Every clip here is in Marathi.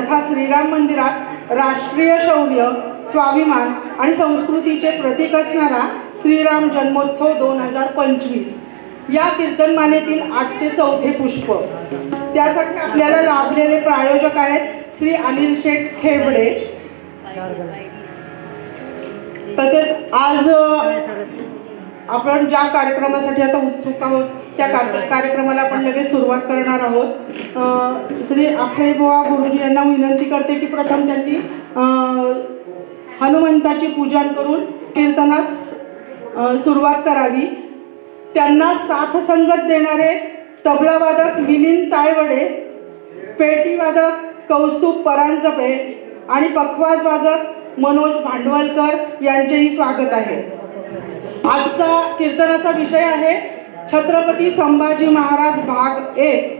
तथा श्रीराम मंदिरात राष्ट्रीय शौर्य, स्वाभिमान आणि संस्कृतीचे प्रतीक असणारा श्रीराम जन्मोत्सव 2025 या कीर्तनमालेतील आजचे चौथे पुष्प। त्यासाठी आपल्याला लाभलेले प्रायोजक आहेत श्री अनिल शेठ खेबडे। तसेच आज आपण ज्या कार्यक्रमासाठी आता उत्सुक आहोत त्या कार्यक्रमाला आपण लगेच सुरुवात करणार आहोत। श्री आपले बुवा गुरुजी यांना विनंती करते की प्रथम त्यांनी हनुमंताची पूजन करून कीर्तनास सुरुवात करावी। त्यांना साथ संगत देणारे तबलावादक मिलिंद तायवडे, पेटीवादक कौस्तुभ परांजपे आणि पखवाज वादक मनोज भांडवलकर यांचेही स्वागत आहे। आजचा कीर्तनाचा विषय आहे छत्रपती संभाजी महाराज भाग 1।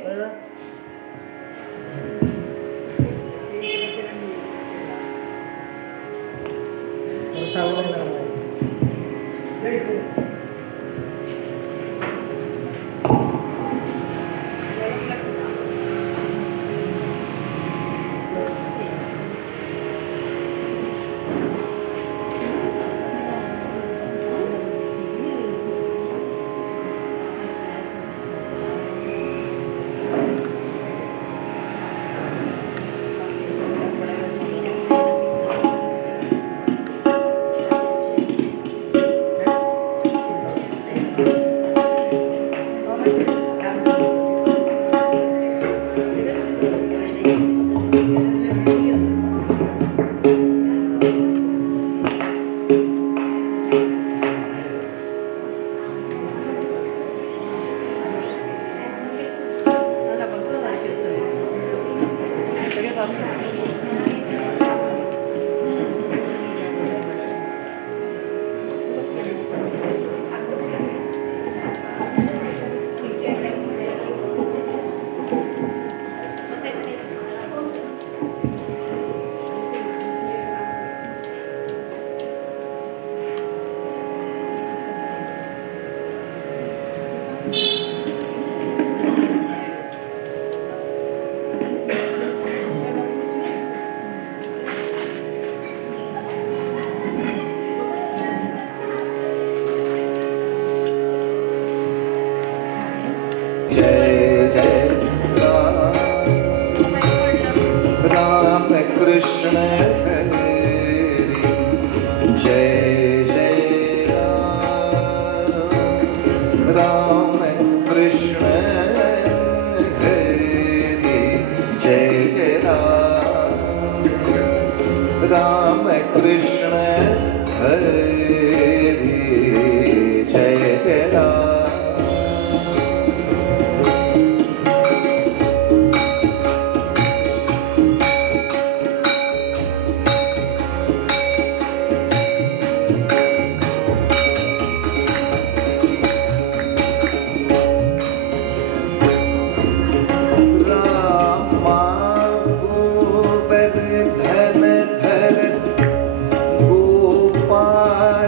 गोपाल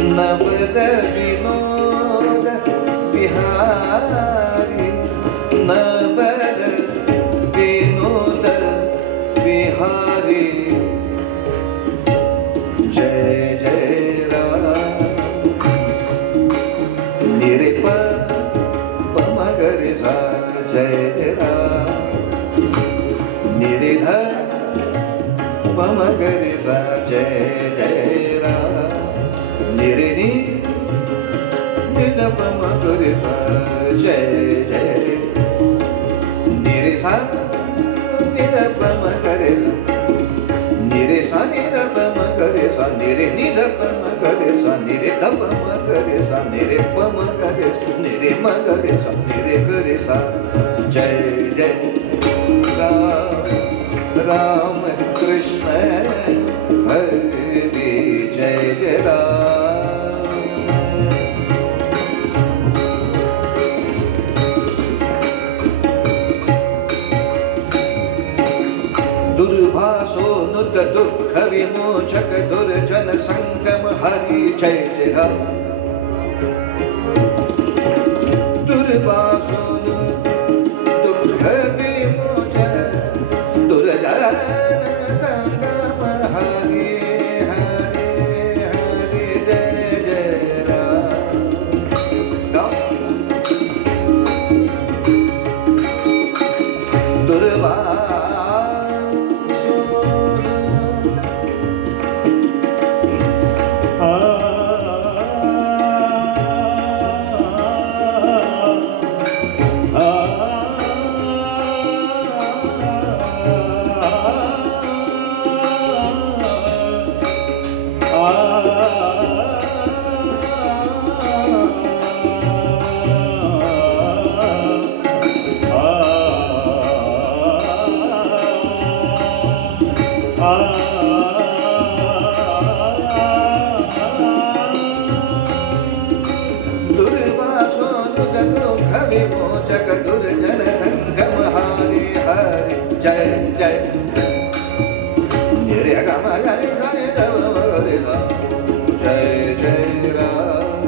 नवद विनोद विहारी नवद विनोद विहारी जय जय राम निरे प मगरे सा जय जय राम निरे ध मगरे सा जय जय राम निरे नि निद मगरे सा जय जय निरे सा निद मगरे निरे सा निद मगरे सा निरे निद मगरे सा निरे ध मगरे सा निरे प मगरे निरे मगरे सा निरे गरे सा जय जय राम राम कृष्ण हरे जय जय राम दुर्भासोनुत दुःख विमोचक दुर्जन संगम हरि जय जय राम दुर्भासोनुत दुःख विमोचक दुर्जन संगम हरि हरि हरि जय जय राम दुर्भासोनुत दुर्जन संगम हरि हरि जय जय निरे गम हरि हरि दव हरि जय जय राम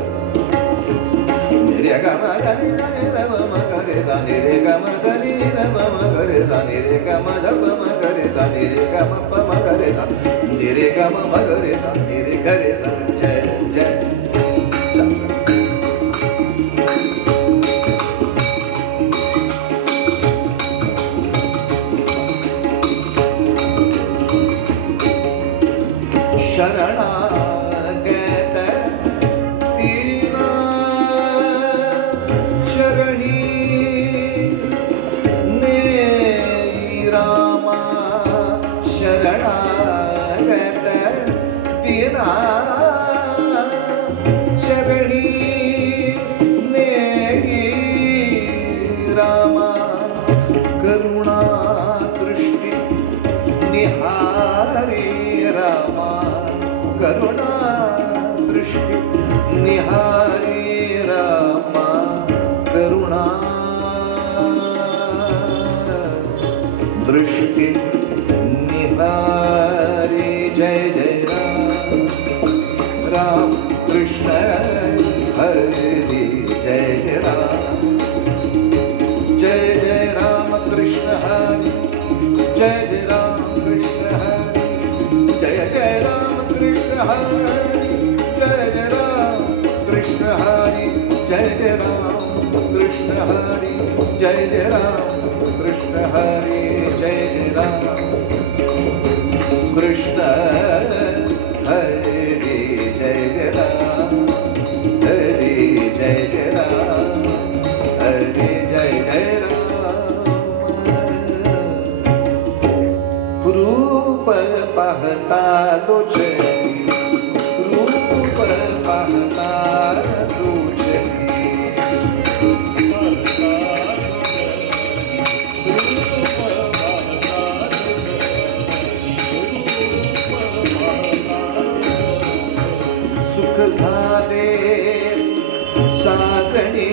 निरे गम हरि हरि दव मगरे सा निरे गम हरि दव मगरे सा निरे गम दव मगरे सा निरे गम प मगरे सा निरे गम मगरे सा निरे गरे सा जय जय शरणागत तीना शरणी ने रामा शरणागत तीना शरणी ने रामा करुणा दृष्टि निहारी रामा करुणा दृष्टि निहारी रामा करुणा दृष्टि निहारी जय जय राम राम कृष्ण हरे जय जय राम जय जय राम कृष्ण हरे जय जय राम कृष्ण हरे जय जय राम कृष्ण हरि जय जय राम कृष्ण हरि जय जय राम कृष्ण हरि जय जय राम कृष्ण हरि जय जय राम कृष्ण हरि जय जय राम हरि जय जय राम हरि जय जय राम रूप पाहता लोचनी रूप पाहता लोचनी सुख झाले साजणी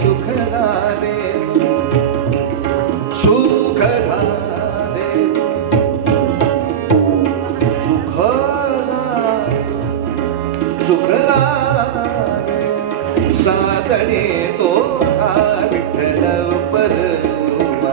सुख झाले सुख झाले सुख झाले सुख लागे साजणे तो हा विठ्ठल परवा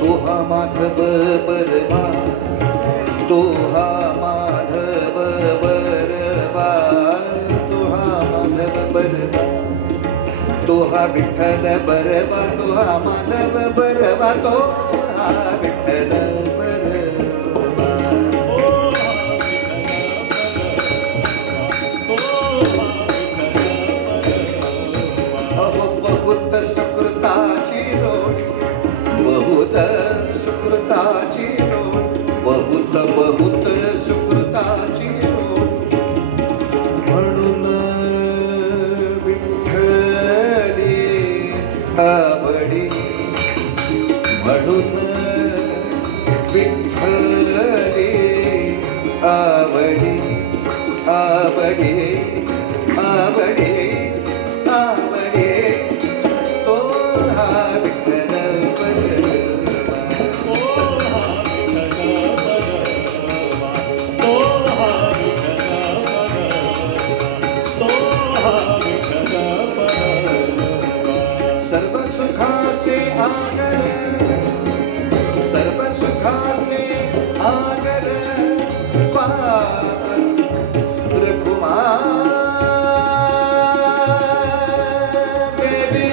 तो हा माधव परवा तो हा माधव परवा तो हा माधव परवा तो हा विठ्ठल बरवा तो हा माधव बरवा तो हा विठ्ठल बरवा अहो बहुत सुकृताची जोडी बहुत सुकृताची जोडी बहुत बहुत सुकृताची जोडी म्हणून आवडी म्हणून विठ्ठली आवडी आवडी आवडी आवडी तो हा विठ्ठल परवा सर्व सुखाचे आगर सर्व सुखाचे आगर पाप रघुमार देवी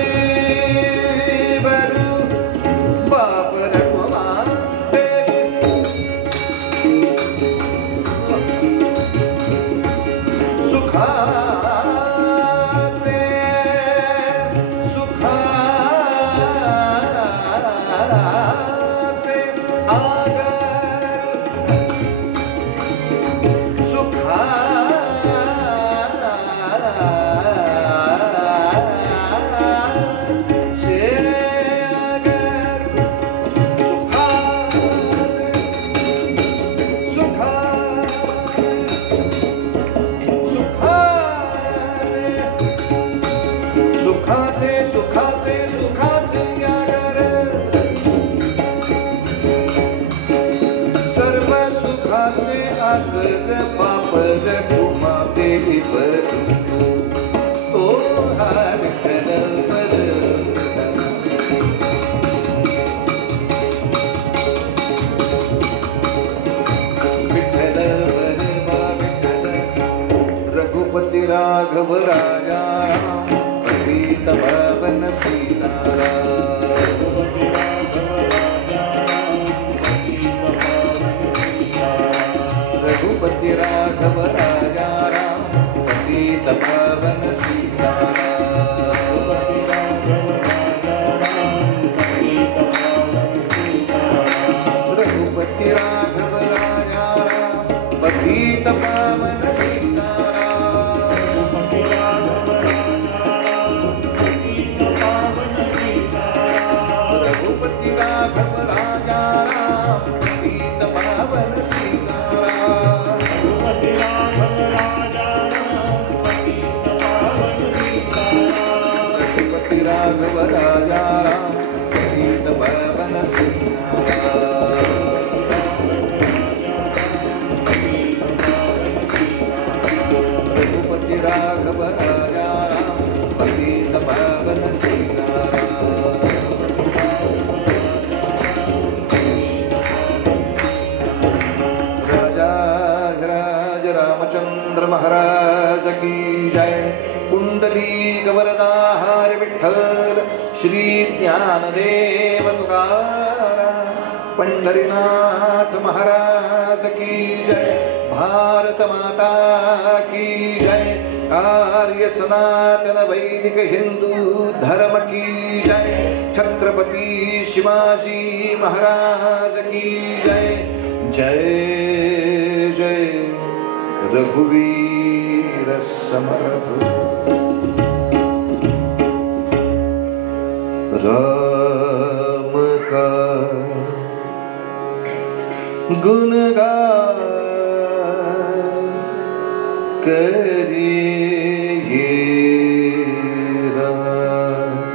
बरू बाप रघुमार देवी सुखाचे सुखाचे आगर सुखाचे आगर सुखाचे सुखाचे सुखाचे आगर सर्व सुखाचे आगर बाप रघुमा देवी बरू तो हा विठ्ठल परवा विठ्ठल परवा विठ्ठल रघुपती राघव राजा पतित पावन सीताराम रघुपति राघव राजा राम पतित पावन सीताराम रघुपति राघव राजा राम पतित पावन रघुपति राघव राजा राम पतित पावन सीताराम रघुपति राघव राजा राम पतित पावन सीताराम रघुपति राघव राजा राम पतित पावन सीताराम रामचंद्र महाराज की जय कुंडली गवरदाहार विठ्ठल श्री ज्ञानदेव तुकाराम पंढरीनाथ महाराज की जय भारत माता की जय कार्य सनातन वैदिक हिंदू धर्म की जय छत्रपति शिवाजी महाराज की जय जय जय रघुवीर समर्थ राम का गुणगान करिए राम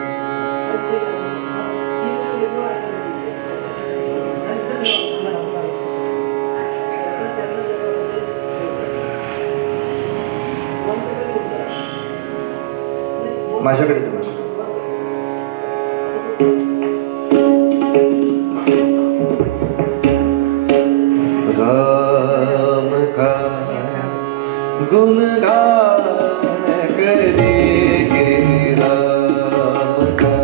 माझ्याकडे तुम्ही राम का गुणगान करेंगे, राम का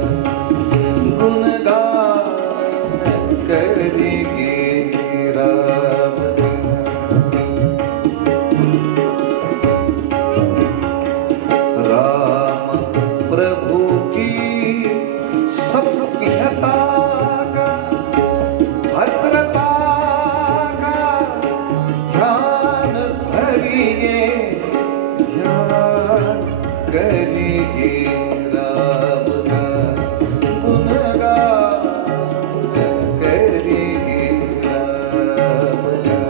गुणगान करेंगे, राम राम प्रभु की सभ्यता का, भद्रता का ध्यान धरिए, ध्यान करिए, राम का गुणगान करिए, राम का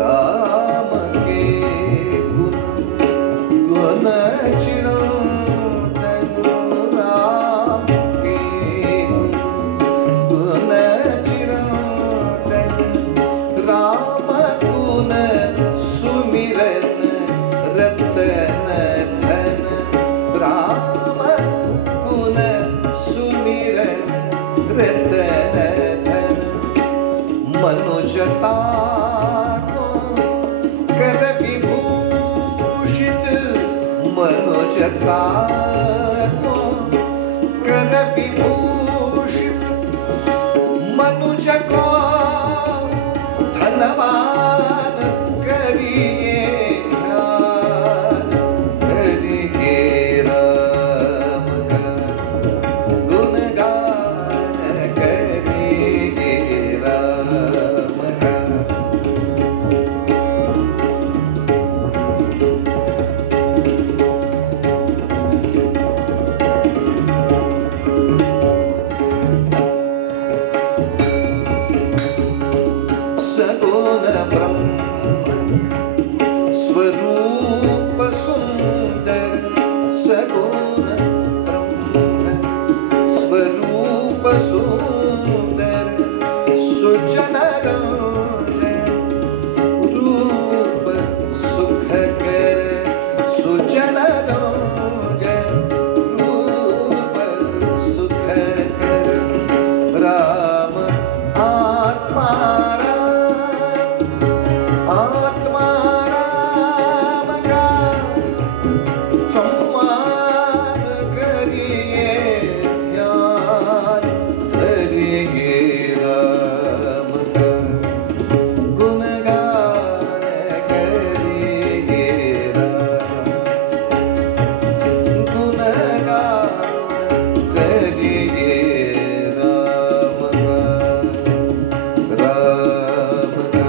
राम के गुण गुण चिरंतन, राम के गुण चिरंतन, राम गुण सुमिरन रतन धन, राम गुण सुमिरन रतन धन, मनुजता को कर विभूषित, मनुजता को कर विभूषित, मनुज को धनवान करिए, ध्यान करिए, राम का गुणगान करिए, राम का सगुण ब्रह्म स्वरूप सुंदर, सगुण ब्रह्म स्वरूप सुंदर, सुजन रंजन रूप सुखकर, सुजन रंजन रूप सुखकर, राम आत्मा आत्मा राम का सम्मान करिए, ध्यान धरिए, राम का गुणगान करिए, राम गुणगान करिए, राम का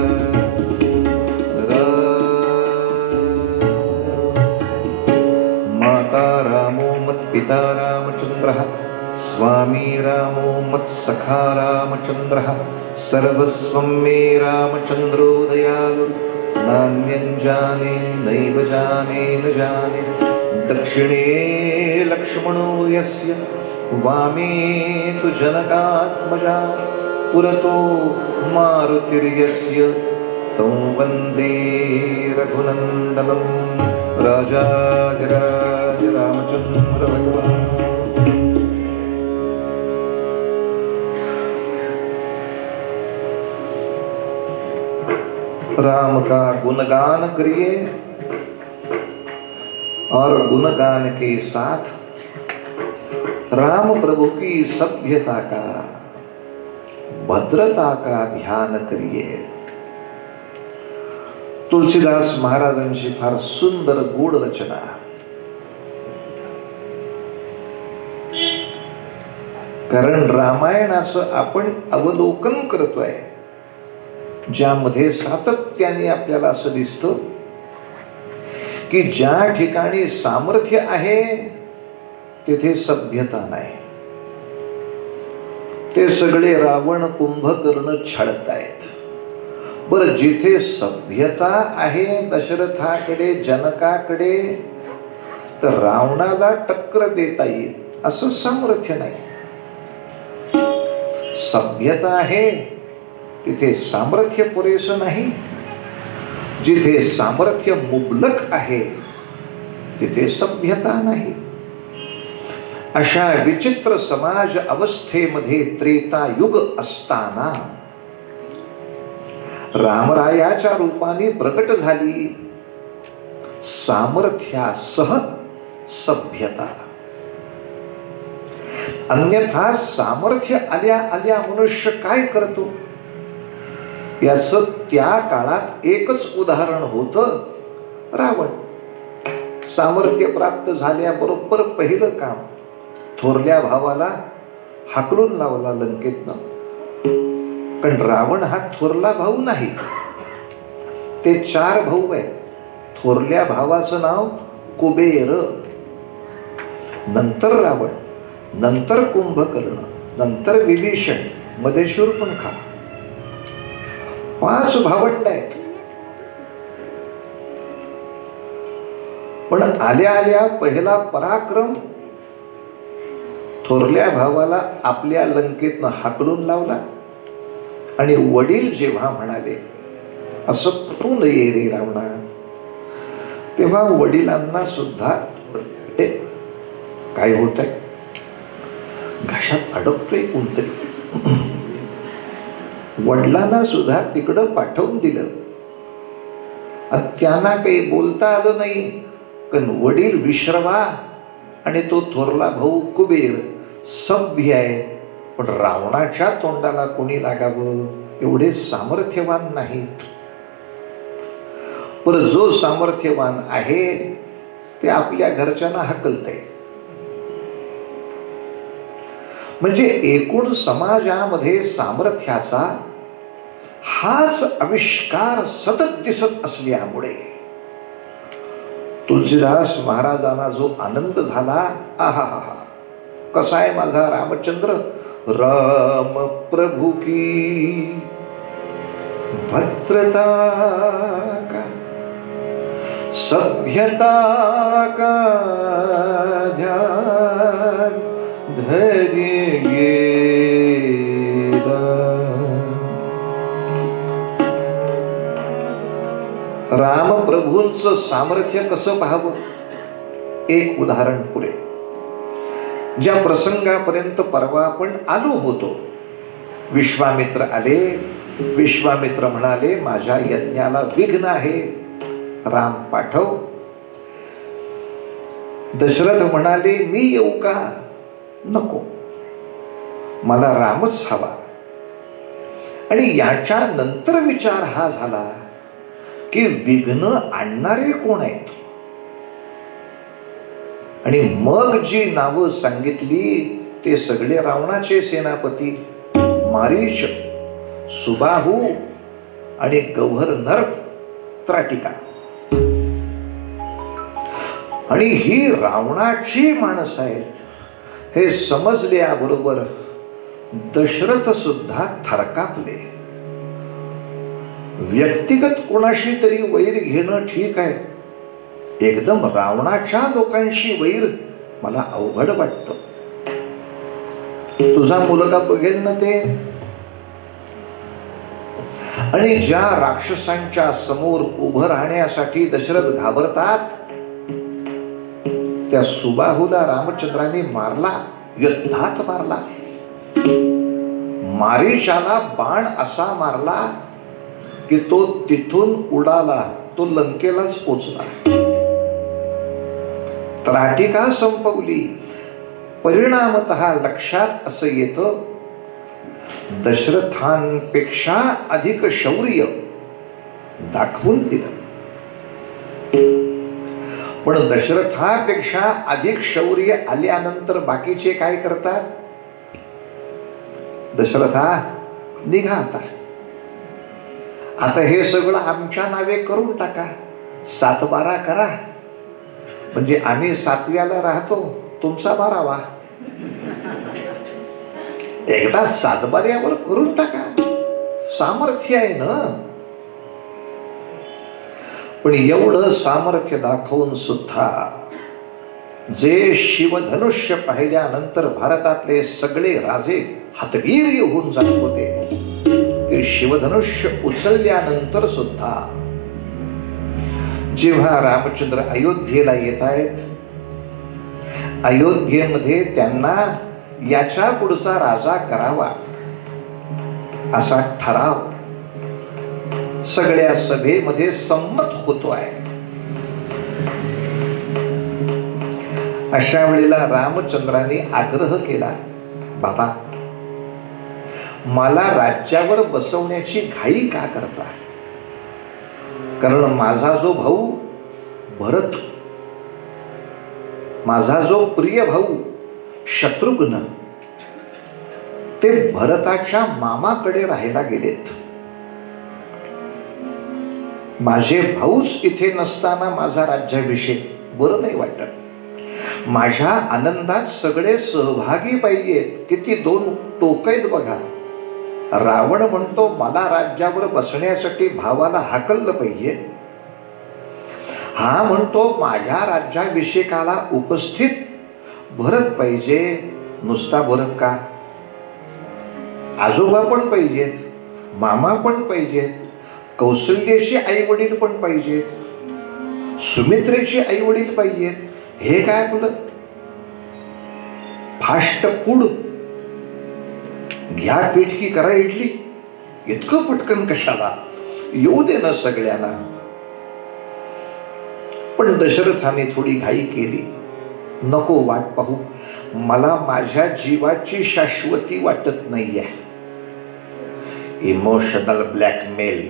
माता रामो मत्पिता रामचंद्रः, स्वामी रामो मत्सखा रामचंद्रः, सर्वस्वं मे रामचंद्रो दयालु, नान्यं जाने नैव जाने न जाने, दक्षिणे लक्ष्मणो यस्य, वामे तु जनकात्मजा, पुरतो मारुतिर्यस्य, तं वन्दे रघुनन्दनं, राजाधिराज रामचंद्र भगवान। राम का गुणगान करिए और गुणगान के साथ राम प्रभु की सभ्यता का, भद्रता का ध्यान करिए। तुलसीदास महाराजांची फार सुंदर गोड रचना, कारण रामायणाचं आपण अवलोकन करतोय, ज्यामध्ये सातत्याने आपल्याला असं दिसतं की ज्या ठिकाणी सामर्थ्य आहे तिथे सभ्यता नाही, ते सगळे रावण कुंभकर्ण छळतायत। बरं, जिथे सभ्यता आहे दशरथाकडे, जनकाकडे, तर रावणाला टक्कर देता येईल असं सामर्थ्य नाही। सभ्यता आहे तिथे सामर्थ्य पुरेसं नाही. जिथे सामर्थ्य मुबलक आहे तिथे सभ्यता नाही. अशा विचित्र समाज अवस्थेमध्ये त्रेतायुग असताना रामरायाच्या रूपाने प्रकट झाली सामर्थ्यासह सभ्यता. अन्यथा सामर्थ्य आल्या आल्या मनुष्य काय करतो याचं त्या काळात एकच उदाहरण होतं, रावण. सामर्थ्य प्राप्त झाल्याबरोबर पहिलं काम थोरल्या भावाला हाकलून लावला लंकेतनं. पण रावण हा थोरला भाऊ नाही, ते 4 भाऊ आहेत. थोरल्या भावाचं नाव कुबेर, नंतर रावण, नंतर कुंभकर्ण, नंतर विभीषण, मध्ये शूर्पणखा. 5 भावंड आहेत. पण आल्या आल्या पहिला पराक्रम थोरल्या भावाला आपल्या लंकेतनं हाकलून लावला. आणि वडील जेव्हा म्हणाले असं पटू नये रे रावणा, तेव्हा वडिलांना सुद्धा काय होत आहे, घशात अडकतोय कोणतरी. वडिलांना सुद्धा तिकडं पाठवून दिलं आणि त्यांना काही बोलता आलं नाही. पण वडील विश्रवा आणि तो थोरला भाऊ कुबेर सभ्य आहे, पण रावणाच्या तोंडाला कोणी लागावं एवढे सामर्थ्यवान नाहीत. पण जो सामर्थ्यवान आहे ते आपल्या घरच्यांना हकलतंय. म्हणजे एकूण समाजामध्ये सामर्थ्याचा हाच आविष्कार सतत दिसत असल्यामुळे तुलसीदास महाराजांना जो आनंद झाला, आहा, कसा आहे माझा रामचंद्र, राम प्रभु की भद्रता का सभ्यता का ध्यान धरिए राम प्रभूंचं सामर्थ्य कसं पाहावं, एक उदाहरण पुरे. ज्या प्रसंगापर्यंत परवा आपण आलो होतो, विश्वामित्र आले. विश्वामित्र म्हणाले माझ्या यज्ञाला विघ्न आहे, राम पाठव. दशरथ म्हणाले मी येऊ का, नको, मला रामच हवा. आणि याच्या नंतर विचार हा झाला की विघ्न आणणारे कोण आहेत. आणि मग जी नावं सांगितली ते सगळे रावणाचे सेनापती, मारीच, सुबाहू आणि गव्हर्नर त्राटिका. आणि ही रावणाची माणसं आहेत हे समजल्याबरोबर दशरथ सुद्धा थरकापले. व्यक्तिगत कोणाशी तरी वैर घेणं ठीक आहे, एकदम रावणाच्या लोकांशी वैर मला अवघड वाटतं. तुझा मुलगा बघेल ना ते. आणि ज्या राक्षसांच्या समोर उभं राहण्यासाठी दशरथ घाबरतात त्या सुबाहूला रामचंद्राने मारला, युद्धात मारला. मारीचाला बाण असा मारला की तो तिथून उडाला, तो लंकेलाच पोचला. त्राटिका संपवली. परिणामतः लक्षात असं येतं दशरथांपेक्षा अधिक शौर्य दाखवून दिलं. पण दशरथापेक्षा अधिक शौर्य आल्यानंतर बाकीचे काय करतात, दशरथा निघा आता हे सगळं आमच्या नावे करून टाका, 7-12 करा, म्हणजे आम्ही 7व्याला राहतो, तुमचा 12वा. एकदा 7-12वर करून टाका, सामर्थ्य आहे ना. पण एवढं सामर्थ्य दाखवून सुद्धा जे शिवधनुष्य पाहिल्यानंतर भारतातले सगळे राजे हतवीर होऊन जात होते, ते शिवधनुष्य उचलल्यानंतर सुद्धा जेव्हा रामचंद्र अयोध्येला येत आहेत, अयोध्येमध्ये त्यांना याच्या पुढचा राजा करावा असा ठराव सगळ्या सभेमध्ये संमत होतो आहे. अशा वेळेला रामचंद्राने आग्रह केला, बाबा मला राज्यावर बसवण्याची घाई का करता? कारण माझा जो भाऊ भरत, माझा जो प्रिय भाऊ शत्रुघ्न, ते भरताच्या मामाकडे राहायला गेलेत. माझे भाऊच इथे नसताना माझा राज्याभिषेक बरं नाही वाटत. माझ्या आनंदात सगळे सहभागी पाहिजेत. किती दोन टोक आहेत बघा. रावण म्हणतो मला राज्यावर बसण्यासाठी भावाला हाकललं पाहिजे, हा म्हणतो माझ्या राज्याभिषेकाला उपस्थित भरत पाहिजे. नुसता भरत का, आजोबा पण पाहिजेत, मामा पण पाहिजेत, कौसल्याची आई वडील पण पाहिजेत, सुमित्रेची आई वडील पाहिजेत. हे काय आपलं फास्ट फूड, घ्या पिठकी करा इडली, इतकं पटकन कशाला? येऊ दे ना सगळ्यांना. पण दशरथाने थोडी घाई केली. नको वाट पाहू, मला माझ्या जीवाची शाश्वती वाटत नाहीये. इमोशनल ब्लॅकमेल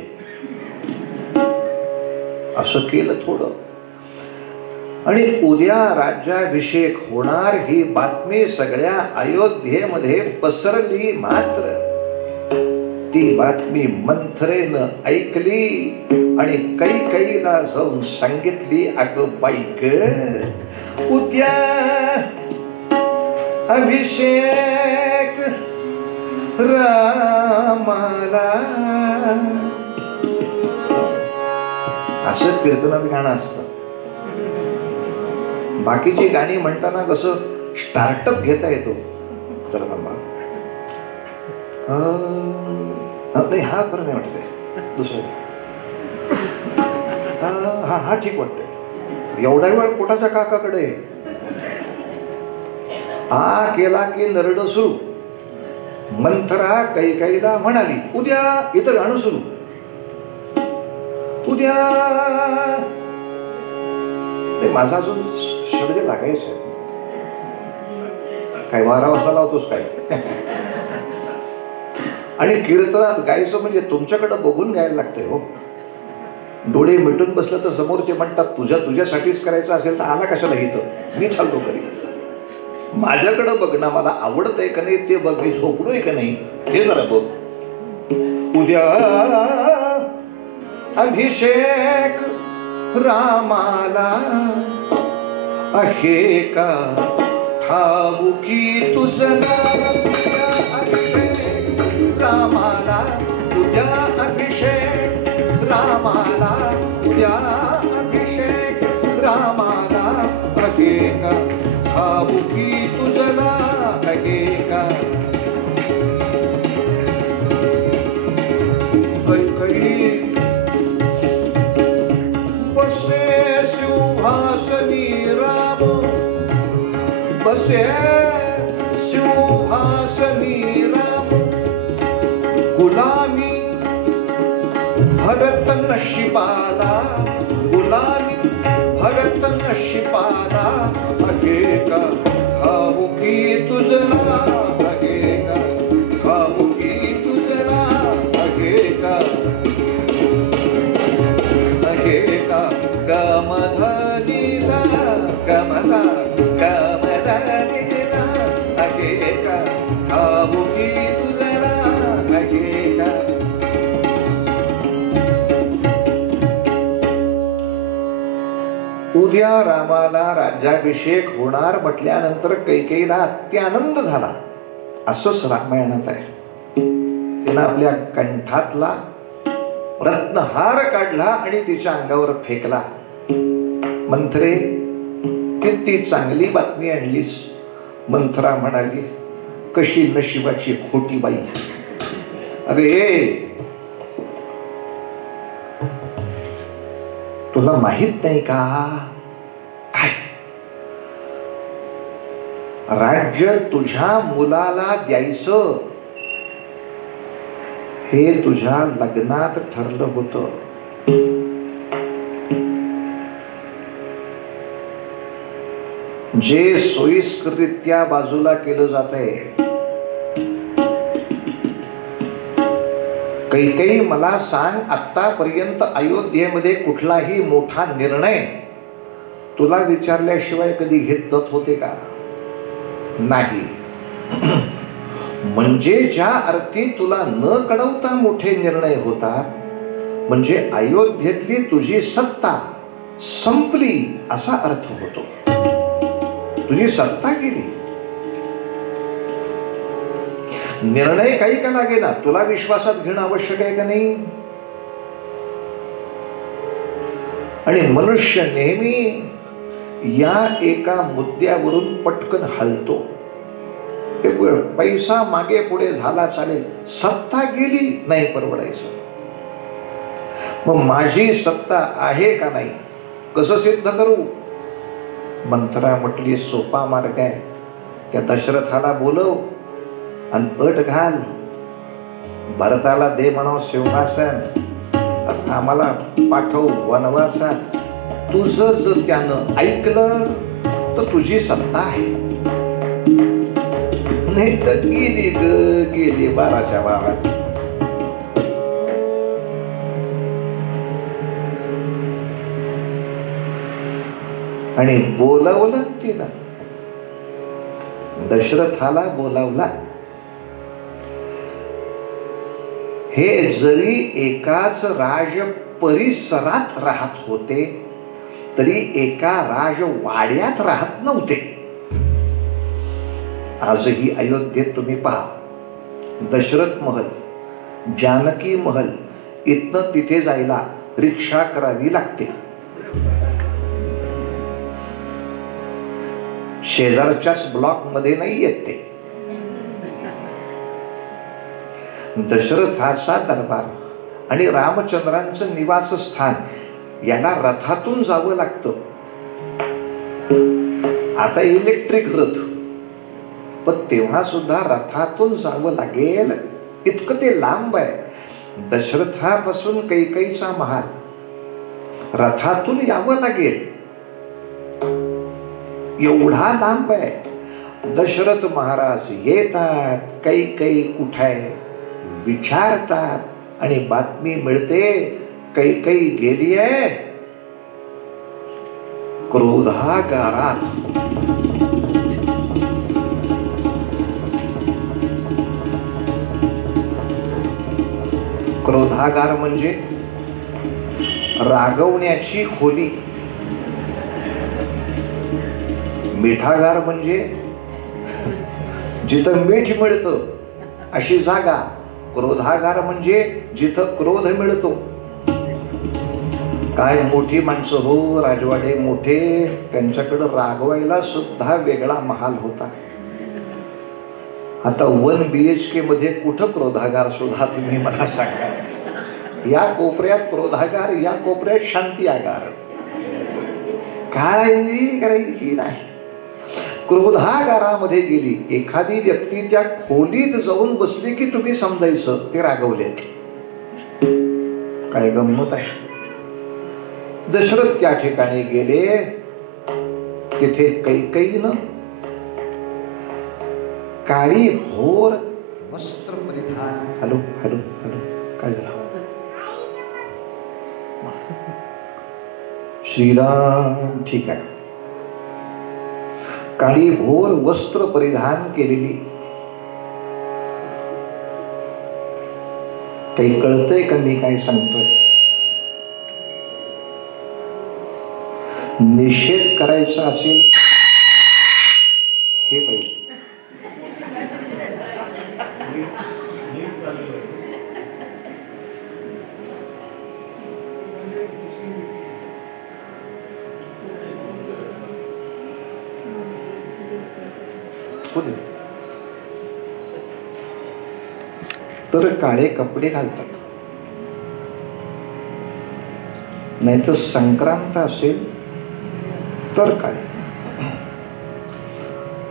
असं केलं थोडं. आणि उद्या राज्याभिषेक होणार ही बातमी सगळ्या अयोध्येमध्ये पसरली. मात्र ती बातमी मंथरेनं ऐकली आणि कैकेयीला जाऊन सांगितली, अगं बाईक, उद्या अभिषेक रामाला. असं कीर्तनात गाणं असतं. बाकीची गाणी म्हणताना कसं स्टार्टअप घेता येतो. तर नाही, हा बरं नाही वाटत, दुसरं हा हा ठीक वाटतंय. एवढा वेळ पोटाच्या काकाकडे हा केला की नरड सुरू. मंथरा कैकेयीला म्हणाली, उद्या इथं गाणं सुरू, उद्या. ते माझा अजून शब्द लागायचं काय, 12 वाजता लावतोस काय? आणि कीर्तनात गायचं म्हणजे तुमच्याकडं बघून गायला लागतंय हो. डोळे मिटून बसलं तर समोरचे म्हणतात तुझ्यासाठीच करायचं असेल तर आला कशाला इथं, मी चाललो घरी. माझ्याकडं बघ ना, मला आवडतंय का नाही ते बघ, मी झोपलोय का नाही ते जरा बघ. उद्या अभिषेक रामाला, आहे का ठाऊकी तुझं अभिषेक रामाला, उद्या अभिषेक रामाला, उद्या अभिषेक रामाला, आहे का ठाऊकी तुझला, आहे का. बसे सिंहासनी राम, बसे सिंहासनी राम, गुलामी भरत नशिबाला, गुलामी भरत नशिबाला, आहे का ठाऊकी तुझला, आहे का ठाऊकी तुझला, आहे का, आहे का. गमधनीसा गमसा गमधनीसा, आहे का ठाऊकी तुझला, आहे का. उद्या रामाला राज्याभिषेक होणार म्हटल्यानंतर कैकेयीला अत्यानंद झाला. असंच रामायणात आहे. तिनं आपल्या कंठातला रत्नहार काढला आणि तिच्या अंगावर फेकला. मंथरे, किती चांगली बातमी आणलीस. मंथरा म्हणाली, कशी नशिबाची खोटी बाई. अगं ये, तुला माहित नाही का काय राज्य तुझ्या मुलाला द्यायचं हे तुझ्या लग्नात ठरलं होतं. जे सोयीस्कररित्या बाजूला केलं जात आहे. काही मला सांग, आतापर्यंत अयोध्येमध्ये कुठलाही मोठा निर्णय तुला विचारल्याशिवाय कधी घेतत होते का? नाही. म्हणजे ज्या अर्थी तुला न कळवता मोठे निर्णय होतात, म्हणजे अयोध्येतली तुझी सत्ता संपली असा अर्थ होतो. तुझी सत्ता गेली. निर्णय काही का लागे ना, तुला विश्वासात घेणं आवश्यक आहे का नाही? आणि मनुष्य नेहमी या एका मुद्द्यावरून पटकन हलतो. पैसा मागे पुढे झाला चालेल, सत्ता गेली नाही परवडायचं. मग माझी सत्ता आहे का नाही कसं सिद्ध करू? मंथरा म्हटली, सोपा मार्ग आहे. त्या दशरथाला बोलव आणि अट घाल, भरताला दे म्हणाव सिंहासन, रामाला पाठव वनवासात. तुझं जर त्यानं ऐकलं तर तुझी सत्ता आहे, नाही तर गेली ग गेली 12च्या 12. आणि बोलावलं तिनं, दशरथाला बोलावला. हे जरी एकाच राज परिसरात राहत होते तरी एका राजवाड्यात राहत नव्हते. आजही अयोध्येत तुम्ही पहा, दशरथ महल, जानकी महल, इथनं तिथे जायला रिक्षा करावी लागते. शेजारच्याच ब्लॉक मध्ये नाही येत ते. दशरथाचा दरबार आणि रामचंद्रांचं निवासस्थान याला रथातून जावं लागतं. आता इलेक्ट्रिक रथ, पण तेव्हा सुद्धा रथातून जावं लागेल, इतकं ते लांब आहे. दशरथापासून कैकेयीचा महाल रथातून यावं लागेल, एवढा लांब आहे. दशरथ महाराज येतात, कैकेयी कुठे आहे विचारतात आणि बातमी मिळते कैकेयी गेली आहे क्रोधागारात. क्रोधागार म्हणजे रागवण्याची खोली. मिठागार म्हणजे जिथं मीठ मिळतं अशी जागा. क्रोधागार म्हणजे जिथं क्रोध मिळतो. काय मोठी माणसं हो, राजवाडे मोठे, त्यांच्याकडे रागवायला सुद्धा वेगळा महाल होता. आता 1 BHK मध्ये कुठं क्रोधागार शोधा तुम्ही मला सांगा. या कोपऱ्यात क्रोधागार, या कोपऱ्यात शांती आगार. काय करायची नाही. क्रोधागारामध्ये गेली एखादी व्यक्ती, त्या खोलीत जाऊन बसली की तुम्ही समजायचं ते रागवलेत. काय गंमत आहे. दशरथ त्या ठिकाणी गेले, तिथे कैकेयीनं काळी भोर वस्त्र परिधान. हॅलो हॅलो हॅलो, काय झालं? श्रीराम, ठीक आहे. काळी भोर वस्त्र परिधान केलेली. काही कळतंय का मी काय सांगतोय? निषेध करायचा असेल हे पाहिजे. हो दे. तर काळे कपडे घालतात. नाहीतर संक्रांत असेल तर काळे.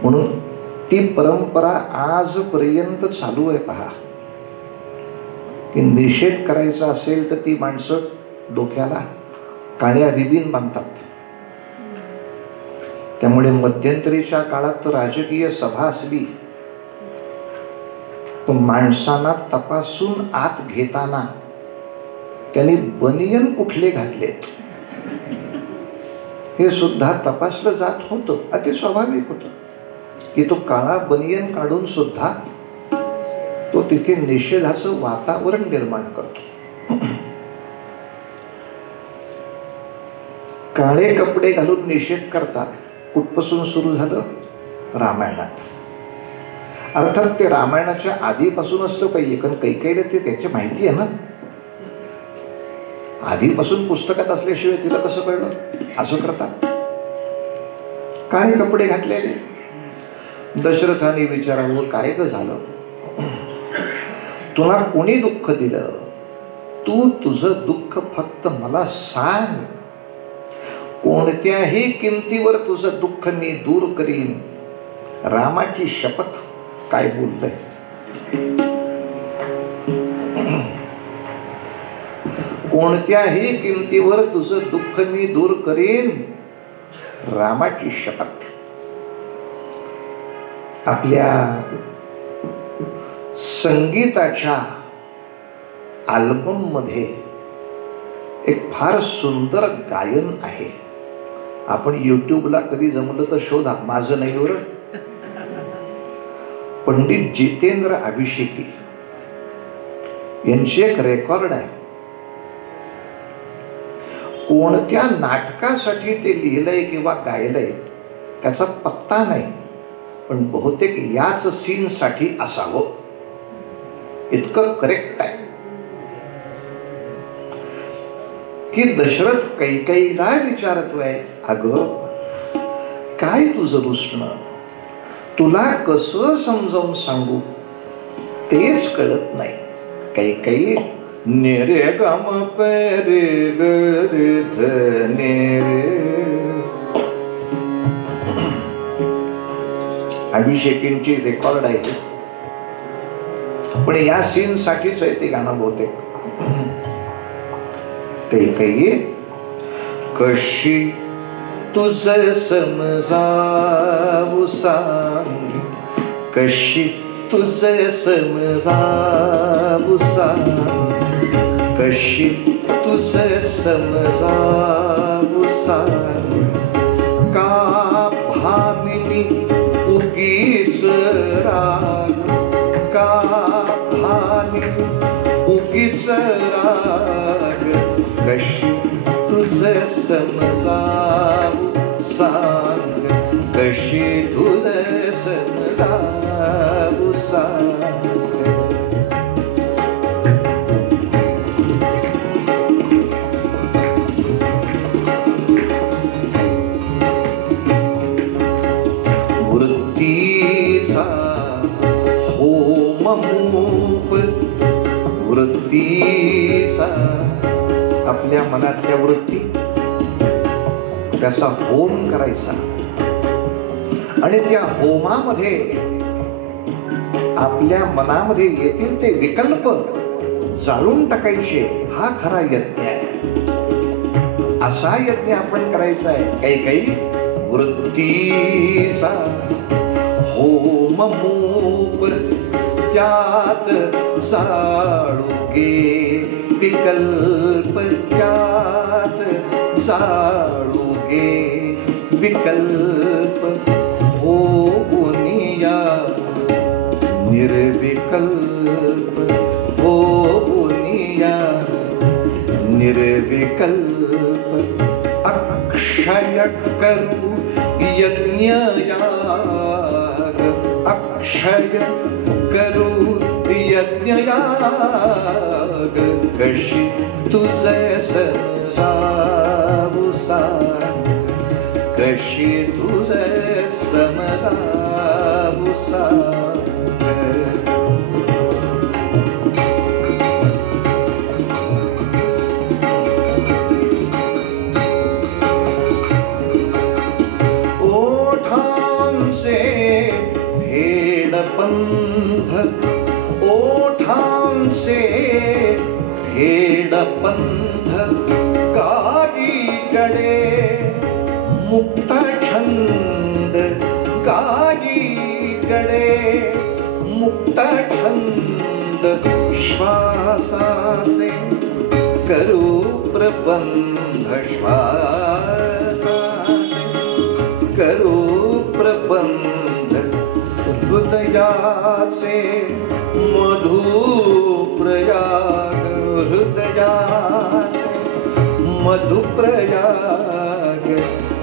म्हणून ती परंपरा आजपर्यंत चालू आहे. पहा की निषेध करायचा असेल तर ती माणसं डोक्याला काळ्या रिबीन बांधतात. त्यामुळे मध्यंतरीच्या काळात राजकीय सभा असली तर माणसांना तपासून आत घेताना त्यांनी बनियन कुठले घातलेत हे सुद्धा तपासलं जात होतं. अति स्वाभाविक होतं की तो काळा बनियन काढून सुद्धा तो तिथे निषेधाचं वातावरण निर्माण करतो. काळे कपडे घालून निषेध करतात. कुठपासून सुरू झालं? रामायणात. अर्थात ते रामायणाच्या आधीपासून असलं पाहिजे, कारण कैकेयीला ते त्याची माहिती आहे ना. आधीपासून पुस्तकात असल्याशिवाय तिला कसं कळलं? असं करतात. काळे कपडे घातलेले. दशरथाने विचारावं, काय ग झालं? तुला कोणी दुःख दिलं? तू तुझं दुःख फक्त मला सांग. कोणत्याही किमतीवर तुझं दुःख मी दूर करीन. रामाची शपथ. काय बोललंय? कोणत्याही किमतीवर तुझं दुःख मी दूर करीन. रामाची शपथ. आपल्या संगीताच्या अल्बम मध्ये एक फार सुंदर गायन आहे. आपण युट्यूबला कधी जमलं तर शोधा. माझं नाही वर. पंडित जितेंद्र अभिषेकी यांची एक रेकॉर्ड आहे. कोणत्या नाटकासाठी ते लिहिलंय किंवा गायलंय त्याचा पत्ता नाही, पण बहुतेक याच सीन साठी असावं इतकं करेक्ट आहे की दशरथ कैकेयीला विचारतोय, अगं काय तुझं रुसणं? तुला कसं समजावून सांगू तेच कळत नाही. कैकेयी नेरे गम पेरे रे नेरे. अभिषेकींची रेकॉर्ड आहे, पण या सीन साठीच आहे ते गाणं बहुतेक. कैकेयी कशी तुझ समजावू सांग, कशी तुझ समजावू सांग, कशी तुझ समजावू सांग. का भामिनी उगीच राग, का भामिनी उगीच राग. कशी तुझ समजावू सांग, कशी तुझ समजावू सांग. वृत्तीचा होममूप, वृत्तीचा आपल्या मनातल्या वृत्ती त्याचा होम करायचा आणि त्या होमामध्ये आपल्या मनामध्ये येतील ते विकल्प जाळून टाकायचे. हा खरा यज्ञ आहे. असा यज्ञ आपण करायचा आहे. काही वृत्तीचा होममूप त्यात जाळू गे विकल्प, त्यात जाळू गे विकल्प. हो बुनिया निर्विकल्प, हो बुनिया निर्विकल्प. अक्षय करू यज्ञ याग, अक्षय करू यज्ञ याग. कशी तुझे समजावू सांग, कशी तुझे समजावू ओठांचे भेडपंथ, ओठांचे भेडपंथ, गायीकडे मुक्त छंद, गायीकडे मुक्त छंद, श्वासाचे करू प्रबंध, श्वासाचे करू प्रबंध, हृदयाचे मधुप्रयाग, हृदयाचे मधुप्रयाग,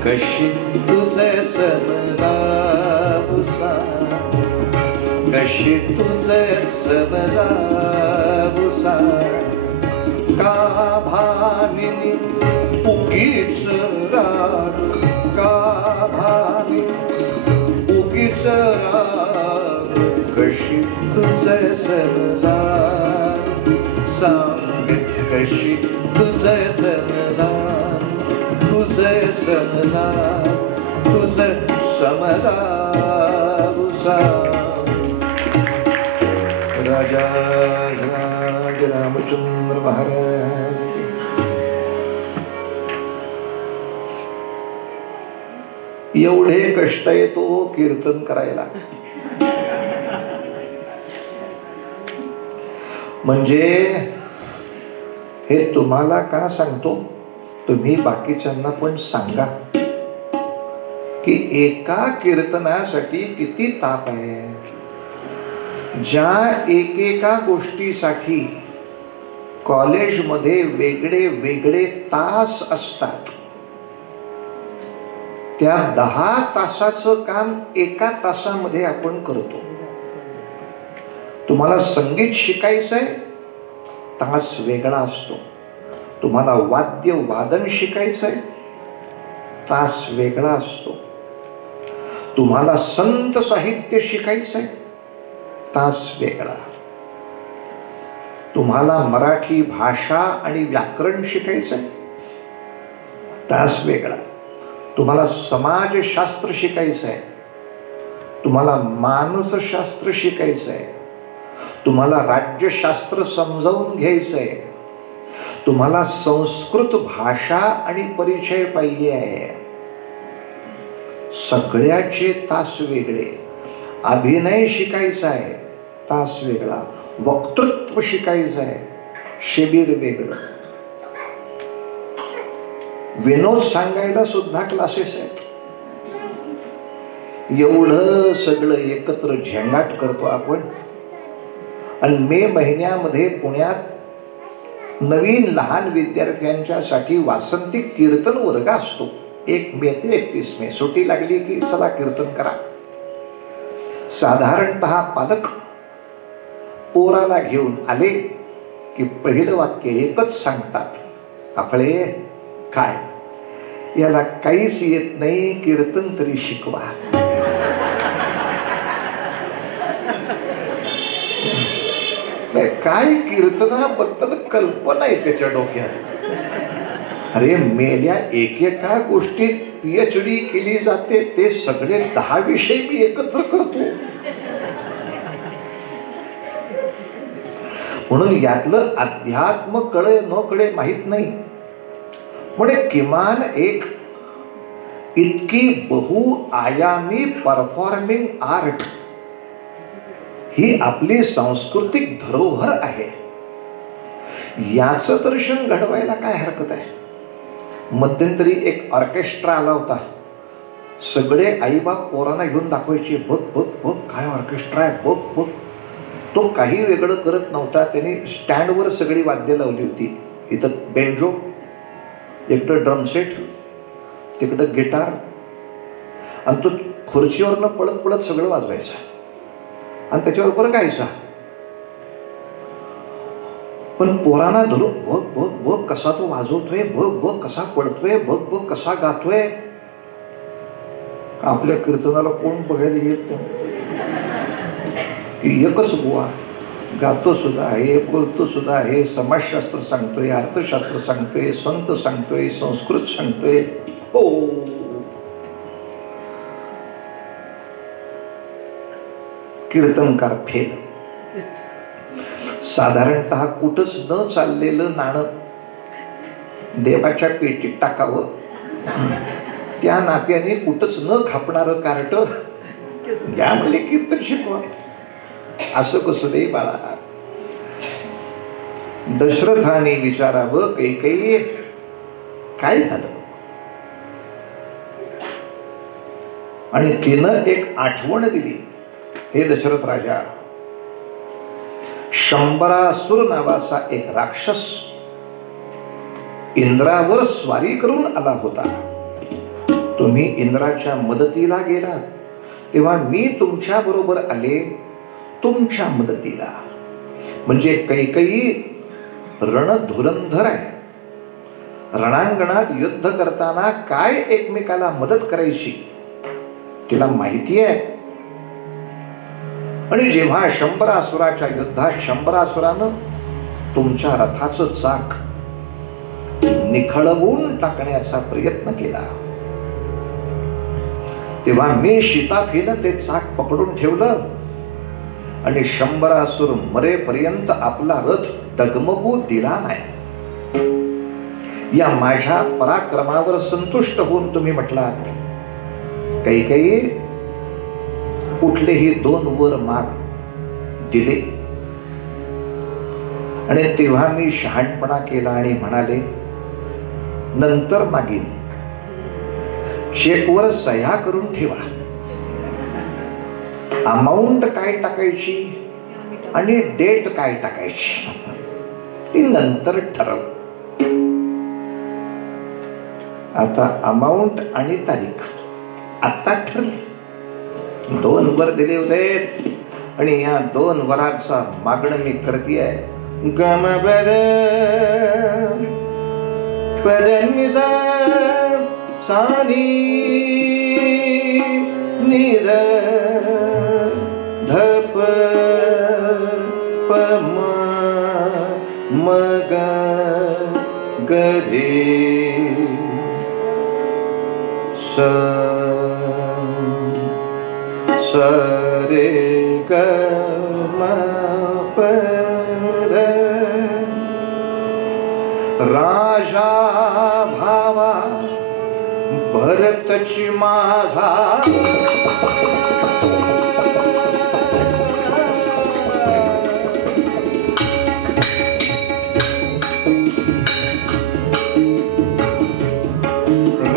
कशी तुझे समजावू सांग, कशी तुझे समजावू सांग, का भामिनी उगीच राग, का भामिनी उगीच राग, कशी तुझे समजावू सांग, कशी तुझे समजावू, तुझे समजावू, तुझे समजावू सांग. राजा रामचंद्र महाराज. एवढे कष्ट येतो कीर्तन करायला, म्हणजे हे तुम्हाला का सांगतो, तुम्ही बाकीच्यांना पण सांगा की एका कीर्तनासाठी किती ताप आहे. ज्या एकेका गोष्टीसाठी कॉलेजमध्ये वेगळे वेगळे तास असतात, त्या 10 तासाचं काम एका तासामध्ये आपण करतो. तुम्हाला संगीत शिकायचंय, तास वेगळा असतो. तुम्हाला वाद्य वादन शिकायचंय, तास वेगळा असतो. तुम्हाला संत साहित्य शिकायचंय, तास वेगळा. तुम्हाला मराठी भाषा आणि व्याकरण शिकायचंय, तास वेगळा. तुम्हाला समाजशास्त्र शिकायचंय, तुम्हाला मानसशास्त्र शिकायचंय, तुम्हाला राज्यशास्त्र समजावून घ्यायचंय, तुम्हाला संस्कृत भाषा आणि परिचय पाहिजे आहे. सगळ्याचे तास वेगळे. अभिनय शिकायचा आहे, तास वेगळा. वक्तृत्व शिकायचं आहे, शिबिर वेगळं. विनोद सांगायला सुद्धा क्लासेस आहेत. एवढं सगळं एकत्र झेंगाट करतो आपण. आणि मे महिन्यामध्ये पुण्यात नवीन लहान विद्यार्थ्यांच्यासाठी वासंतिक कीर्तन वर्ग असतो. 1 मे ते 31 मे सुट्टी लागली की चला कीर्तन करा. साधारणतः पालक पोराला घेऊन आले की पहिलं वाक्य एकच सांगतात, आपले काय याला काहीच येत नाही, कीर्तन तरी शिकवा. काय कीर्तनाबद्दल कल्पना आहे त्याच्या डोक्यात. अरे मेल्या एकेका गोष्टीत PhD केली जाते, ते सगळे 10 विषय मी एकत्र करतो. म्हणून यातलं अध्यात्म कळे न कळे माहित नाही. म्हणजे किमान एक इतकी बहुआयामी परफॉर्मिंग आर्ट ही आपली सांस्कृतिक धरोहर आहे. याचं दर्शन घडवायला काय हरकत आहे. मध्यंतरी एक ऑर्केस्ट्रा आला होता. सगळे आईबाप पोरांना घेऊन दाखवायचे, बघ बघ बघ काय ऑर्केस्ट्रा आहे, बघ बघ. तो काही वेगळं करत नव्हता. त्याने स्टँडवर सगळी वाद्य लावली होती. इथं बेंजो, इकडं ड्रमसेट, तिकडं गिटार, आणि तो खुर्चीवरनं पळत पळत सगळं वाजवायचा आणि त्याच्यावर गायचा. पण पोरांना धरून बघ बघ बघ कसा तो वाजवतोय, बघ बघ कसा पळतोय, बघ बघ कसा गातोय. आपल्या कीर्तनाला कोण बघायला येत नाही. की एकच बुवा गातो सुद्धा आहे, बोलतो सुद्धा आहे, समाजशास्त्र सांगतोय, अर्थशास्त्र सांगतोय, संत सांगतोय, संस्कृत सांगतोय. हो, कीर्तनकार फेल. साधारणतः कुठंच न चाललेलं नाणं देवाच्या पेटीत टाकावं, त्या नात्याने कुठंच न खापणारं कार्ट या म्हणले कीर्तन शिकवा. असं कसं दे बाळा. दशरथाने विचारावं, कैकेयी काय झालं? आणि तिनं एक आठवण दिली. हे दशरथ राजा, शंबरासुर नावाचा एक राक्षस इंद्रावर स्वारी करून आला होता. तुम्ही इंद्राच्या मदतीला गेलात तेव्हा मी तुमच्या बरोबर आले तुमच्या मदतीला. म्हणजे कैकेयी रणधुरंधर आहे. रणांगणात युद्ध करताना काय एकमेकाला मदत करायची तिला माहिती आहे. आणि जेव्हा शंबरासुराच्या युद्धात शंबरासुरानं तुमच्या रथाचं चाक निखळवून टाकण्याचा प्रयत्न केला तेव्हा मी शिताफीनं ते चाक पकडून ठेवलं आणि शंबरासुर मरेपर्यंत आपला रथ डगमगू दिला नाही. या माझ्या पराक्रमावर संतुष्ट होऊन तुम्ही म्हटलात, कैकेयी कुठलेही 2 वर माग दिले. आणि तेव्हा मी शहाणपणा केला आणि म्हणाले, नंतर मागीन, चेकवर सह्या करून ठेवा. अमाऊंट काय टाकायची आणि डेट काय टाकायची ती नंतर ठरव. आता अमाऊंट आणि तारीख आता ठरली. 2 वर दिले होते आणि या 2 वरांचा मागणं मी करते आहे. गम पद पद सानी निध धप पम मग गधे सरे ग म प राजा भावा भरतची माझा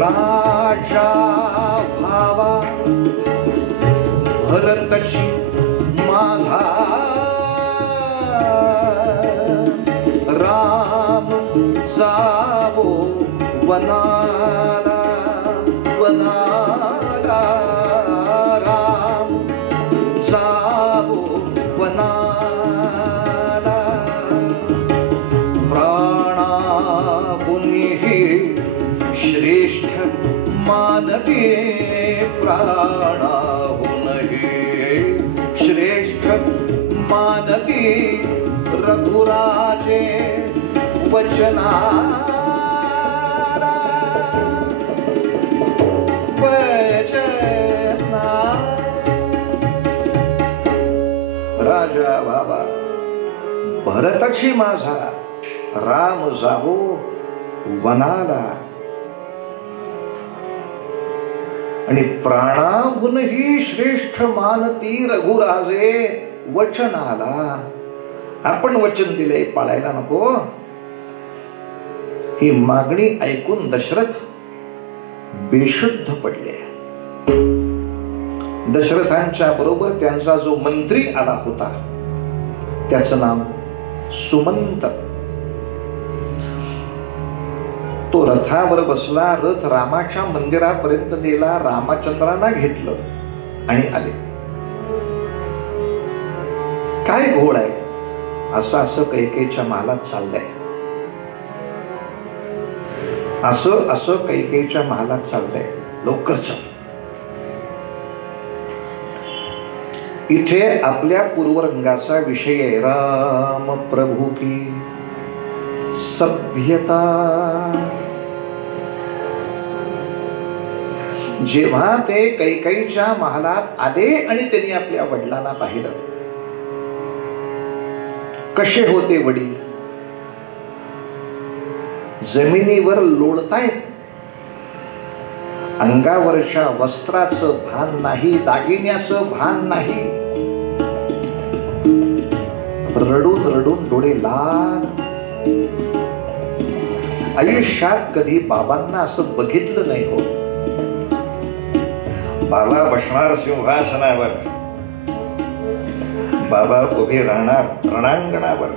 राजा भावा भरतची माझा राम जावो वनाला वनाला राम जावो वनाला प्राणाहुनीही श्रेष्ठ मानते प्राणाहुनही श्रेष्ठ मानती रघुराजे वचना वचना. राजा बाबा भरतची माझा राम जावो वनाला आणि प्राणाहूनही श्रेष्ठ मानती रघुराजे वचनाला. आपण वचन दिले पाळायला नको. ही मागणी ऐकून दशरथ बेशुद्ध पडले. दशरथांच्या बरोबर त्यांचा जो मंत्री आला होता त्याचं नाव सुमंत. तो रथावर बसला. रथ रामाच्या मंदिरापर्यंत नेला. रामचंद्रांना घेतलं आणि आले. काय घोळ आहे असं कैकेयीच्या महालात चाललंय. असं कैकेयीच्या महालात चाललंय. लवकर चल. इथे आपल्या पूर्वरंगाचा विषय आहे राम प्रभू की सभ्यता. जेव्हा ते कैकेयीच्या महालात आले आणि त्यांनी आपल्या वडिलांना पाहिलं, कसे होते वडील, जमिनीवर लोळतायत, अंगावरच्या वस्त्राचं भान नाही, दागिन्याचं भान नाही, रडून रडून डोळे लाल. आयुष्यात कधी बाबांना असं बघितलं नाही हो. बाबा बसणार सिंहासनावर, बाबा उभे राहणार रणांगणावर,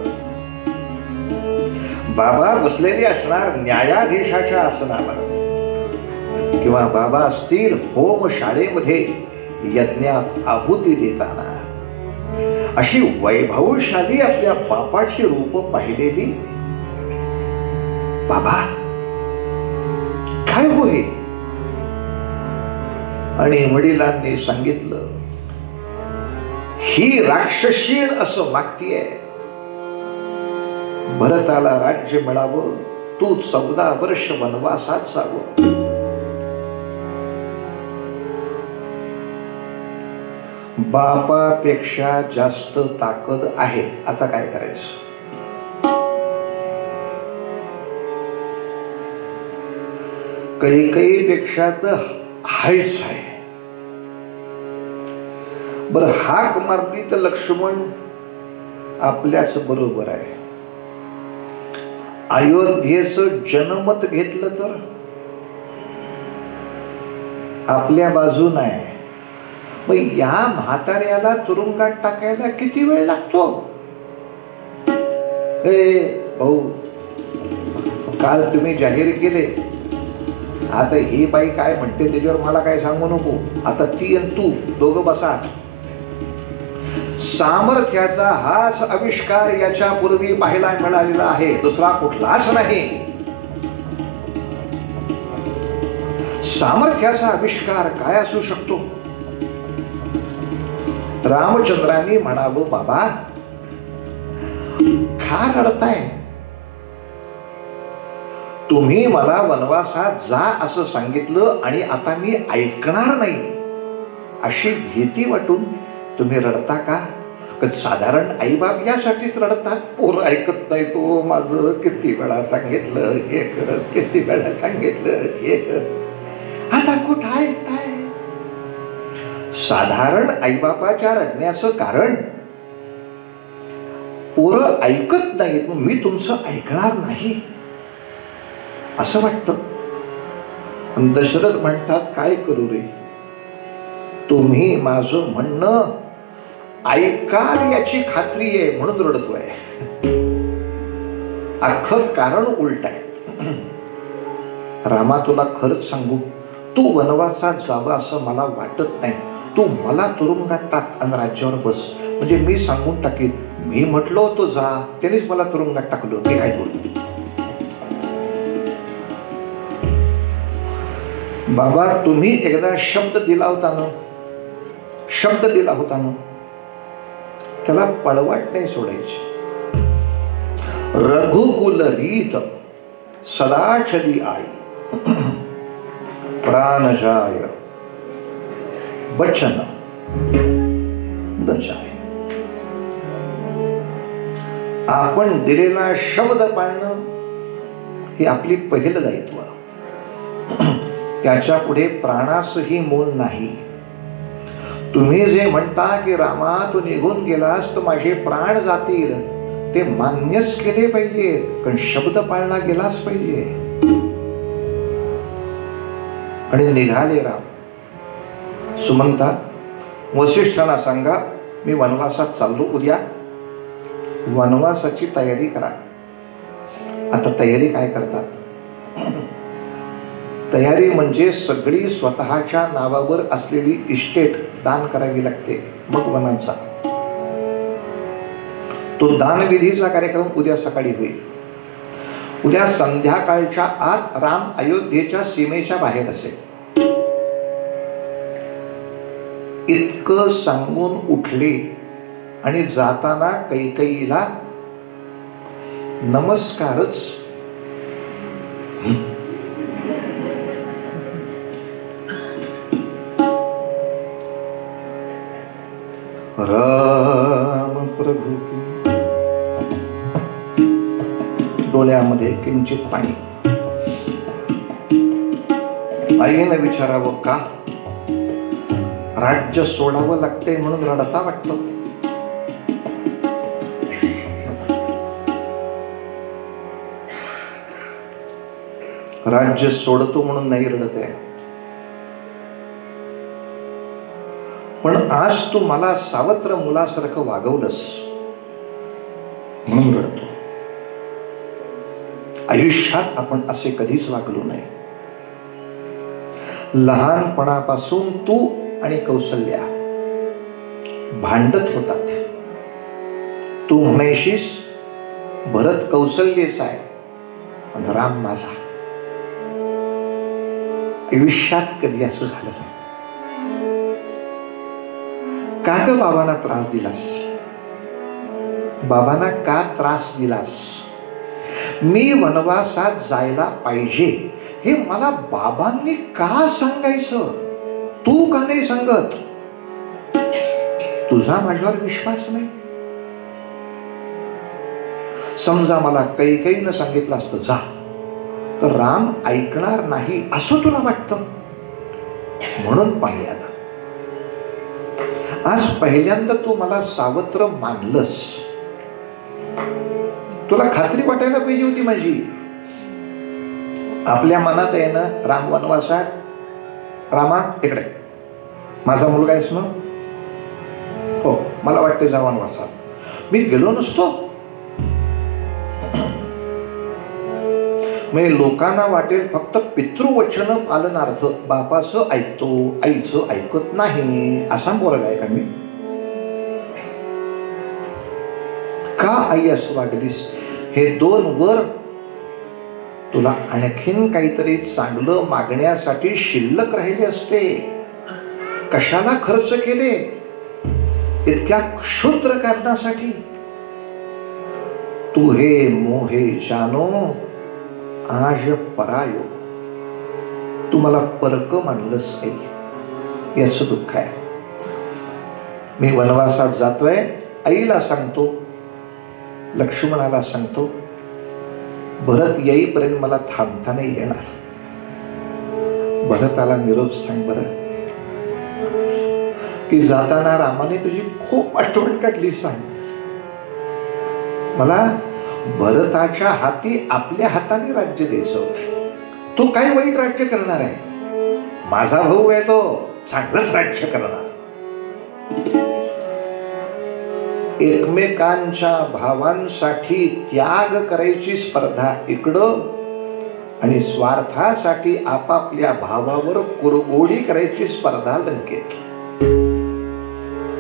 बाबा बसलेले असणार न्यायाधीशाच्या आसनावर, किंवा बाबा असतील होम शाळेमध्ये यज्ञात आहुती देताना. अशी वैभवशाली आपल्या बापाची रूप पाहिलेली. बाबा काय हो हे? आणि वडिलांनी सांगितलं, ही राक्षसीण असं मागतीये. भरताला राज्य मिळावं, तू 14 वर्ष वनवासात जावं. बापापेक्षा जास्त ताकद आहे, आता काय करायचं? कैकेयीपेक्षा तर हायच आहे. बर हाक मारली तर लक्ष्मण आपल्याच बरोबर आहे. अयोध्येचं जनमत घेतलं तर आपल्या बाजून आहे. मग या म्हाताऱ्याला तुरुंगात टाकायला किती वेळ लागतो? भाऊ, काल तुम्ही जाहीर केले, आता ही बाई काय म्हणते त्याच्यावर मला काय सांगू नको. आता ती आणि तू दोघं बसा. सामर्थ्याचा हाच आविष्कार याच्या पूर्वी पाहायला मिळालेला आहे, दुसरा कुठलाच नाही. सामर्थ्याचा आविष्कार काय असू शकतो? रामचंद्रांनी म्हणावं, बाबा का रडताय? तुम्ही मला वनवासात जा असं सांगितलं आणि आता मी ऐकणार नाही अशी भीती वाटून तुम्ही रडता का? साधारण आईबाप यासाठीच रडतात, पोर ऐकत नाही. तो माझं किती वेळा सांगितलं हे कर, किती वेळा सांगितलं हे कर, आता कुठं ऐकताय? साधारण आईबापाच्या रडण्याचं कारण पोरं ऐकत नाहीत, मी तुमचं ऐकणार नाही असं वाटतं. दशरथ म्हणतात, काय करू रे, तुम्ही माझं म्हणणं ऐकाल याची खात्री आहे म्हणून रडतोय. अख्खं कारण उलट आहे. रामा, तुला खरंच सांगू, तू वनवासात जावं असं मला वाटत नाही. तू मला तुरुंगात टाक आणि राज्यावर बस, म्हणजे मी सांगून टाकीन, मी म्हटलो होतो जा, त्यानेच मला तुरुंगात टाकलं, मी काय करू? बाबा, तुम्ही एकदा शब्द दिला होता ना, शब्द दिला होता ना, त्याला पळवाट नाही सोडायची. रघुकुल रीत सदा चली आई, प्राण जाय बचन न जाय. आपण दिलेला शब्द पाळणं हे आपली पहिलं दायित्व. त्याच्या पुढे प्राणासही मोल नाही. तुम्ही जे म्हणता की रामा तू निघून गेलास तर माझे प्राण जातील, ते मान्यच केले पाहिजेत, कारण शब्द पाळला गेलाच पाहिजे. आणि निघाले राम. सुमंता, वसिष्ठांना सांगा मी वनवासात चाललो, उद्या वनवासाची तयारी करा. आता तयारी काय करतात? तयारी म्हणजे सगळी स्वतःच्या नावावर असलेली इस्टेट दान करावी लागते, मग वनांचा. तो दानविधीचा कार्यक्रम उद्या सकाळी होईल. उद्या संध्याकाळच्या आत राम अयोध्येच्या सीमेच्या बाहेर असेल. इतकं सांगून उठले आणि जाताना कैकेयीला नमस्कारच. राम प्रभू की. डोळ्यामध्ये किंचित पाणी. आईने विचारावं का? राज्य सोडावं लागते म्हणून रडता वाटतं. राज्य सोडतो म्हणून नाही रडत आहे, पण आज तू मला सावत्र मुलासारखं वागवलंस म्हणून रडतो. आयुष्यात आपण असे कधीच वागलो नाही. लहानपणापासून तू आणि कौसल्या भांडत होतात. तू म्हणायशीस भरत कौसल्येचा आहे आणि राम माझा. आयुष्यात कधी असं झालं नाही. का ग बाबांना त्रास दिलास? बाबांना का त्रास दिलास? मी वनवासात जायला पाहिजे हे मला बाबांनी का सांगायचं? तू का नाही सांगत? तुझा माझ्यावर विश्वास नाही? समजा मला कैकेयीनं सांगितलं असतं जा, तर राम ऐकणार नाही असं तुला वाटतं म्हणून पाणी आलं. आज पहिल्यांदा तू मला सावत्र मानलंस. तुला खात्री वाटायला पाहिजे होती माझी. आपल्या मनात आहे ना राम वनवासात. रामा इकडे, माझा मुलगा आहेस ना? हो, मला वाटते जा वनवासात. मी गेलो नसतो. म्हणजे लोकांना वाटेल फक्त पितृवचन पालनार्थ बापाचं ऐकतो, आईचं ऐकत नाही, असा बोलला आहे का मी? का आई असं वागलीस? हे 2 वर तुला आणखीन काहीतरी चांगलं मागण्यासाठी शिल्लक राहिले असते. कशाला खर्च केले इतक्या क्षुद्र कारणासाठी? तू हे मोहे जानो आज परायो. तू मला परक मानलंस आई, याचं दुःख आहे. मी वनवासात जातोय, आईला सांगतो, लक्ष्मणाला सांगतो, भरत येईपर्यंत मला थांबता नाही येणार. भरताला निरोप सांग बरं की जाताना रामाने तुझी खूप आठवण काढली. सांग मला भरताच्या हाती आपल्या हाताने राज्य द्यायचं होतं. तो काय वाईट राज्य करणार आहे? माझा भाऊ आहे, तो चांगलंच राज्य करणार. एकमेकांच्या भावांसाठी त्याग करायची स्पर्धा इकडं आणि स्वार्थासाठी आपापल्या भावावर कुरघोडी करायची स्पर्धा लंकेत.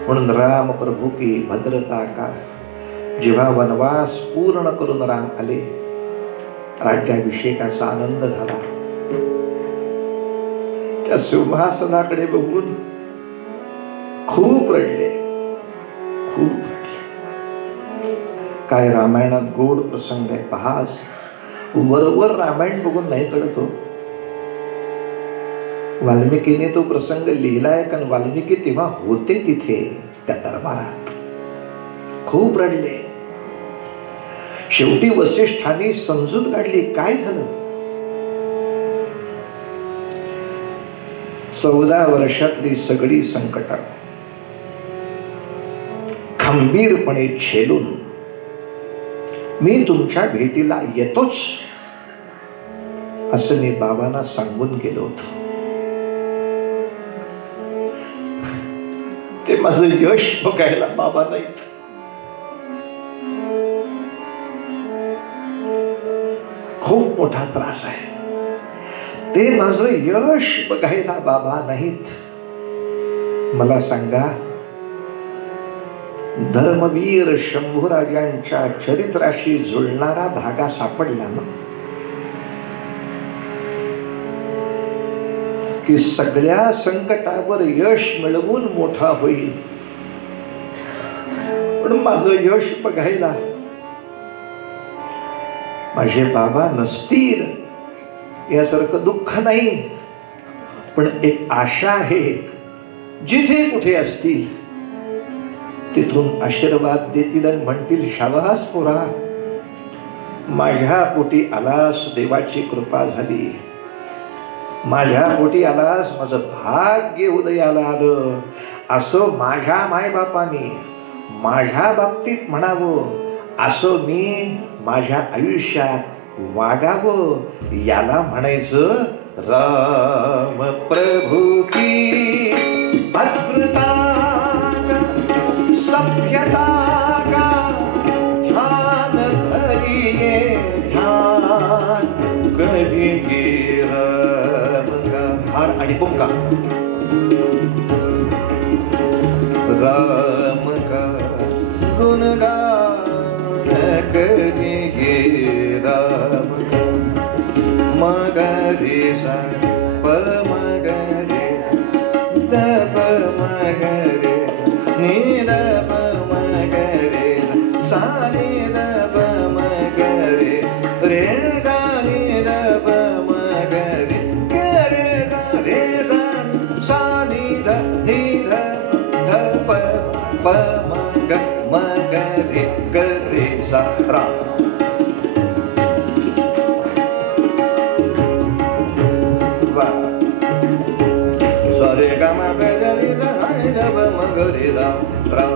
म्हणून राम प्रभू की भद्रता का. जेव्हा वनवास पूर्ण करून राम आले, राज्याभिषेकाचा आनंद झाला. त्या सिंहासनाकडे बघून खूप रडले, खूप रडले. काय रामायणात गोड प्रसंग आहे पहा. वरवर रामायण बघून नाही कळत हो. वाल्मिकीने तो प्रसंग लिहिलाय कारण वाल्मिकी तेव्हा होते तिथे त्या दरबारात. खूप रडले. शेवटी वसिष्ठांनी समजूत काढली काय झालं. 14 वर्षातली सगळी संकट खंबीरपणे झेलून मी तुमच्या भेटीला येतोच असं मी बाबांना सांगून गेलो होतो. ते माझं यश बघायला बाबा नाहीत. खूप मोठा त्रास आहे. ते माझं यश बघायला बाबा नाहीत. मला सांगा, धर्मवीर शंभूराजांच्या चरित्राशी जुळणारा धागा सापडला ना? की सगळ्या संकटावर यश मिळवून मोठा होईल. पण माझं यश बघायला माझे बाबा नसतील यासारखं दुःख नाही, पण एक आशा आहे, जिथे कुठे असतील तिथून आशीर्वाद देतील आणि म्हणतील, शाबास पोरा, माझ्या पोटी आलास, देवाची कृपा झाली, माझ्या पोटी आलास, माझं भाग्य उदयाला आलं, असं माझ्या मायबापांनी माझ्या बाबतीत म्हणावं, असं मी माझ्या आयुष्यात वागावं. याला म्हणायचं राम प्रभु की भद्रता का, सभ्यता का ध्यान धरिए, ध्यान करिए राम का. हार आणि बुक्का. राम का गुणगान करिए, राम का मगरे सा प मगरे द प मगरे नि द प मगरे सा नि द प मगरे रे सा नि द प मगरे रे सा रे सा सा नि ध ध प प मग मगरे गरे सा रा. सरे ग म प द रे सा नि ध प मगरे रा रा.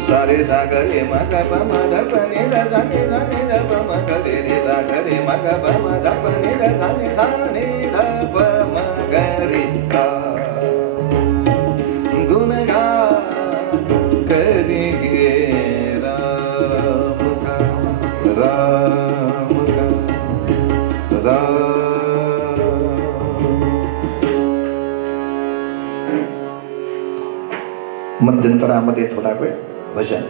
सारे सागरे मग प म ध प नि ध सा नि सा नि ध प म ग रे रे सागरे मग प म ध प नि ध सा नि ध प म ग रे रा. गुणगान करिए राम का, राम का, राम. मध्यंतरामध्ये थोडा वेळ भजन.